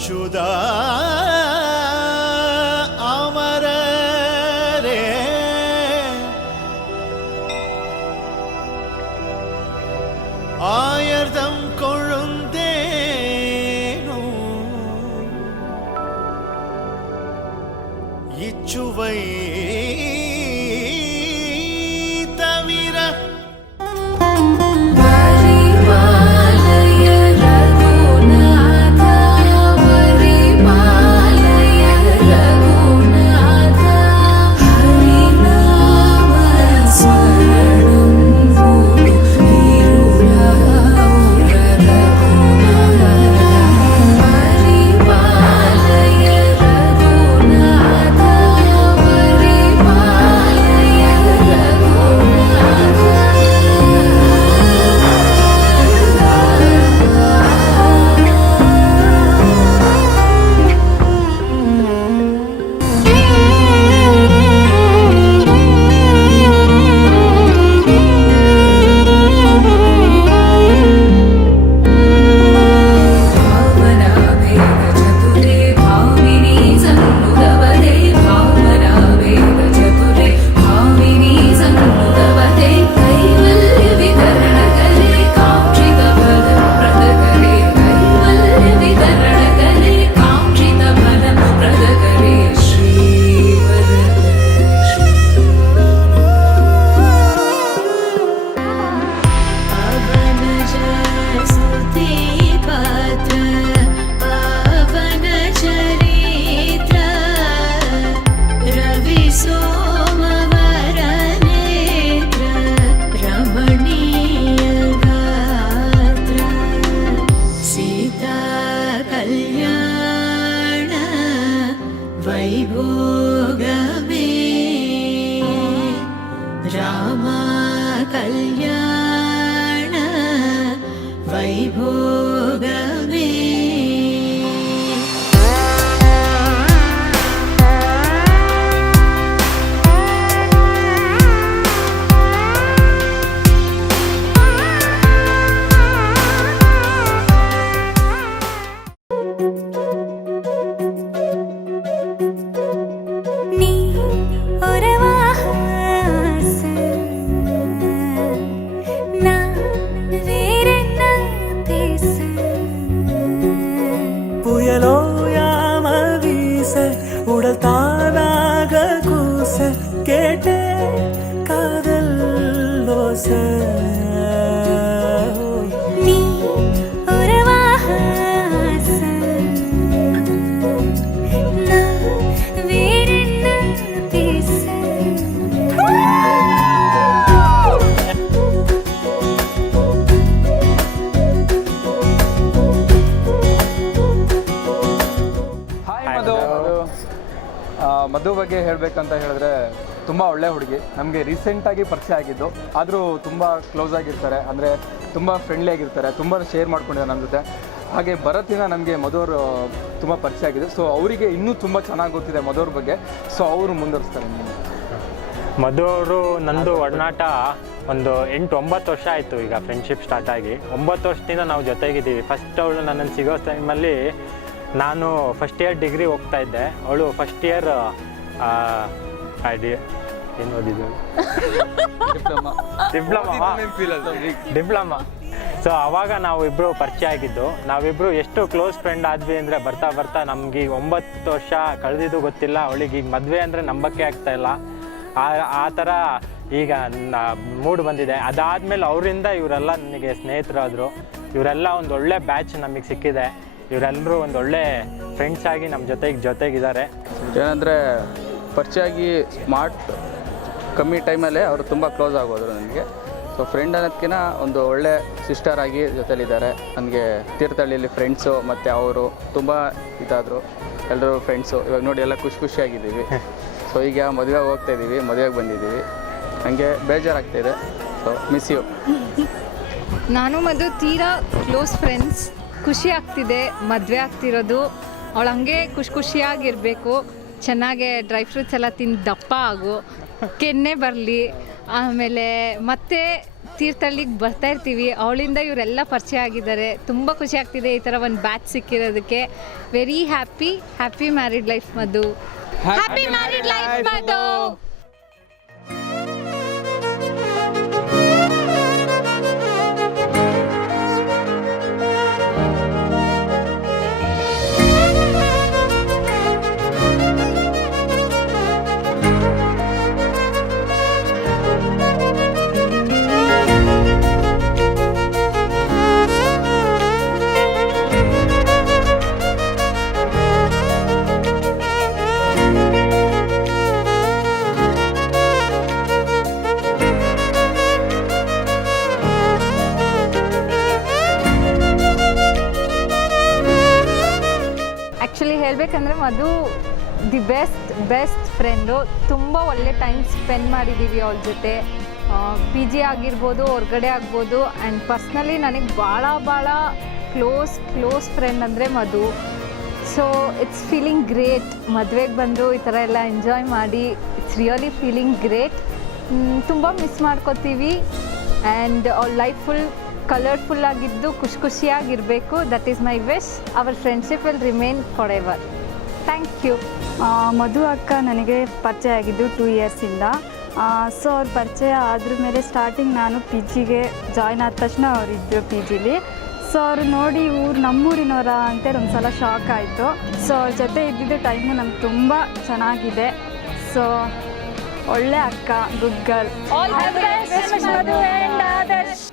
ಅಚ್ಚುದ ಅಮರರೇ ஆயர்தம் கொழுந்தேனோ இச்சுவை தவிர ವೈಭೋಗವೇ ರಾಮ ಕಲ್ಯಾಣ ವೈಭೋಗವೇ உடல் தானாக கூச கேட்டே காதல் ஓச நீ உறவாக நான் வேறென்ன பேச ಮಧು ಬಗ್ಗೆ ಹೇಳಬೇಕಂತ ಹೇಳಿದ್ರೆ ತುಂಬ ಒಳ್ಳೆ ಹುಡುಗಿ, ನಮಗೆ ರೀಸೆಂಟಾಗಿ ಪರಿಚಯ ಆಗಿದ್ದು. ಆದರೂ ತುಂಬ ಕ್ಲೋಸ್ ಆಗಿರ್ತಾರೆ, ಅಂದರೆ ತುಂಬ ಫ್ರೆಂಡ್ಲಿ ಆಗಿರ್ತಾರೆ, ತುಂಬ ಶೇರ್ ಮಾಡ್ಕೊಂಡಿದ್ದಾರೆ ನಮ್ಮ ಜೊತೆ. ಹಾಗೆ ಭರತಿನ ನಮಗೆ ಮಧುವರು ತುಂಬ ಪರಿಚಯ ಆಗಿದೆ. ಸೊ ಅವರಿಗೆ ಇನ್ನೂ ತುಂಬ ಚೆನ್ನಾಗಿ ಗೊತ್ತಿದೆ ಮಧುವ್ರ ಬಗ್ಗೆ. ಸೊ ಅವರು ಮುಂದುವರಿಸ್ತಾರೆ. ಮಧು ಅವರು ನಂದು ಒಡನಾಟ ಒಂದು 8-9 ವರ್ಷ ಆಯಿತು ಈಗ ಫ್ರೆಂಡ್ಶಿಪ್ ಸ್ಟಾರ್ಟ್ ಆಗಿ. 9 ವರ್ಷದಿಂದ ನಾವು ಜೊತೆಗಿದ್ದೀವಿ. ಫಸ್ಟ್ ಅವಳು ನನ್ನನ್ನು ಸಿಗೋ ಟೈಮಲ್ಲಿ ನಾನು ಫಸ್ಟ್ ಇಯರ್ ಡಿಗ್ರಿ ಹೋಗ್ತಾ ಇದ್ದೆ, ಅವಳು ಫಸ್ಟ್ ಇಯರ್ ಏನು ಓದಿದ್ದು ಡಿಪ್ಲೊಮಾ. ಸೊ ಆವಾಗ ನಾವು ಇಬ್ಬರು ಪರಿಚಯ ಆಗಿದ್ದು. ನಾವಿಬ್ಬರು ಎಷ್ಟು ಕ್ಲೋಸ್ ಫ್ರೆಂಡ್ ಆದ್ವಿ ಅಂದರೆ ಬರ್ತಾ ಬರ್ತಾ ನಮ್ಗೆ 9 ವರ್ಷ ಕಳೆದಿದ್ದು ಗೊತ್ತಿಲ್ಲ. ಅವಳಿಗೆ ಈಗ ಮದುವೆ ಅಂದರೆ ನಂಬಕ್ಕೆ ಆಗ್ತಾಯಿಲ್ಲ. ಆ ಥರ ಈಗ ಮೂಡ್ ಬಂದಿದೆ. ಅದಾದಮೇಲೆ ಅವರಿಂದ ಇವರೆಲ್ಲ ನನಗೆ ಸ್ನೇಹಿತರಾದರು. ಇವರೆಲ್ಲ ಒಂದು ಒಳ್ಳೆ ಬ್ಯಾಚ್ ನಮಗೆ ಸಿಕ್ಕಿದೆ. ಇವರೆಲ್ಲರೂ ಒಂದು ಒಳ್ಳೆ ಫ್ರೆಂಡ್ಸ್ ಆಗಿ ನಮ್ಮ ಜೊತೆಗಿದ್ದಾರೆ. ಏನಂದರೆ ಪರಿಚಯ ಆಗಿ ಸ್ಮಾರ್ಟ್ ಕಮ್ಮಿ ಟೈಮಲ್ಲೇ ಅವರು ತುಂಬ ಕ್ಲೋಸ್ ಆಗೋದ್ರು ನನಗೆ. ಸೊ ಫ್ರೆಂಡ್ ಅನ್ನೋದಕ್ಕಿಂತ ಒಂದು ಒಳ್ಳೆ ಸಿಸ್ಟರ್ ಆಗಿ ಜೊತೆಲಿದ್ದಾರೆ. ನನಗೆ ತೀರ್ಥಹಳ್ಳಿಯಲ್ಲಿ ಫ್ರೆಂಡ್ಸು ಮತ್ತು ಅವರು ತುಂಬ ಇದಾದರು, ಎಲ್ಲರೂ ಫ್ರೆಂಡ್ಸು. ಇವಾಗ ನೋಡಿ ಎಲ್ಲ ಖುಷಿಯಾಗಿದ್ದೀವಿ. ಸೊ ಈಗ ಮದುವೆಗೆ ಹೋಗ್ತಾಯಿದ್ದೀವಿ, ಮದುವೆಗೆ ಬಂದಿದ್ದೀವಿ. ನನಗೆ ಬೇಜಾರಾಗ್ತಾಯಿದೆ. So miss you. ನಾನು ಮಧು ತೀರಾ ಕ್ಲೋಸ್ ಫ್ರೆಂಡ್ಸ್. ಖುಷಿ ಆಗ್ತಿದೆ ಮದುವೆ ಆಗ್ತಿರೋದು. ಅವಳು ಹಂಗೆ ಖುಷಿಯಾಗಿರಬೇಕು, ಚೆನ್ನಾಗೆ ಡ್ರೈ ಫ್ರೂಟ್ಸ್ ಎಲ್ಲ ತಿಂದು ದಪ್ಪ ಆಗು, ಕೆನ್ನೆ ಬರಲಿ. ಆಮೇಲೆ ಮತ್ತೆ ತೀರ್ಥಹಳ್ಳಿಗೆ ಬರ್ತಾ ಇರ್ತೀವಿ, ಅವಳಿಂದ ಇವರೆಲ್ಲ ಪರಿಚಯ ಆಗಿದ್ದಾರೆ. ತುಂಬ ಖುಷಿ ಆಗ್ತಿದೆ ಈ ಥರ ಒಂದು ಬ್ಯಾಚ್ ಸಿಕ್ಕಿರೋದಕ್ಕೆ. Very happy married life Madhu. Happy married life Madhu. Actually ಹೇಳಬೇಕಂದ್ರೆ ಮಧು ದಿ ಬೆಸ್ಟ್ ಫ್ರೆಂಡು. ತುಂಬ ಒಳ್ಳೆ ಟೈಮ್ ಸ್ಪೆಂಡ್ ಮಾಡಿದ್ದೀವಿ ಅವಳ ಜೊತೆ. ಪಿ ಜಿ ಆಗಿರ್ಬೋದು, ಹೊರಗಡೆ ಆಗ್ಬೋದು. ಆ್ಯಂಡ್ ಪರ್ಸ್ನಲಿ ನನಗೆ ಭಾಳ ಕ್ಲೋಸ್ ಫ್ರೆಂಡ್ ಅಂದರೆ Madhu. So it's feeling great. ಮದುವೆಗೆ ಬಂದು ಈ ಥರ ಎಲ್ಲ ಎಂಜಾಯ್ ಮಾಡಿ ಇಟ್ಸ್ ರಿಯಲಿ ಫೀಲಿಂಗ್ ಗ್ರೇಟ್. ತುಂಬ ಮಿಸ್ ಮಾಡ್ಕೋತೀವಿ. ಆ್ಯಂಡ್ ಅವ್ರ ಲೈಫ್ ಫುಲ್ ಕಲರ್ಫುಲ್ ಆಗಿದ್ದು ಖುಷಿಯಾಗಿರಬೇಕು. That is my wish. Our friendship will remain for ever. Thank you. Madhu ಅಕ್ಕ ನನಗೆ ಪರಿಚಯ ಆಗಿದ್ದು 2 ಇಯರ್ಸಿಂದ. ಸೊ ಅವ್ರ ಪರಿಚಯ ಆದ್ರ ಮೇಲೆ ಸ್ಟಾರ್ಟಿಂಗ್ ನಾನು ಪಿ ಜಿಗೆ ಜಾಯ್ನ್ ಆದ ತಕ್ಷಣ ಅವರಿದ್ದರು ಪಿ ಜಿಲಿ. ಸೊ ಅವ್ರು ನೋಡಿ ನಮ್ಮೂರಿನವರ ಅಂತೇಳಿ ಒಂದು ಸಲ ಶಾಕ್ ಆಯಿತು. ಸೊ ಅವ್ರ ಜೊತೆ ಇದ್ದಿದ್ದು ಟೈಮು ನಮ್ಗೆ ತುಂಬ ಚೆನ್ನಾಗಿದೆ. ಸೊ ಒಳ್ಳೆ ಅಕ್ಕ, good girl. All the best Madhu and Adarsh.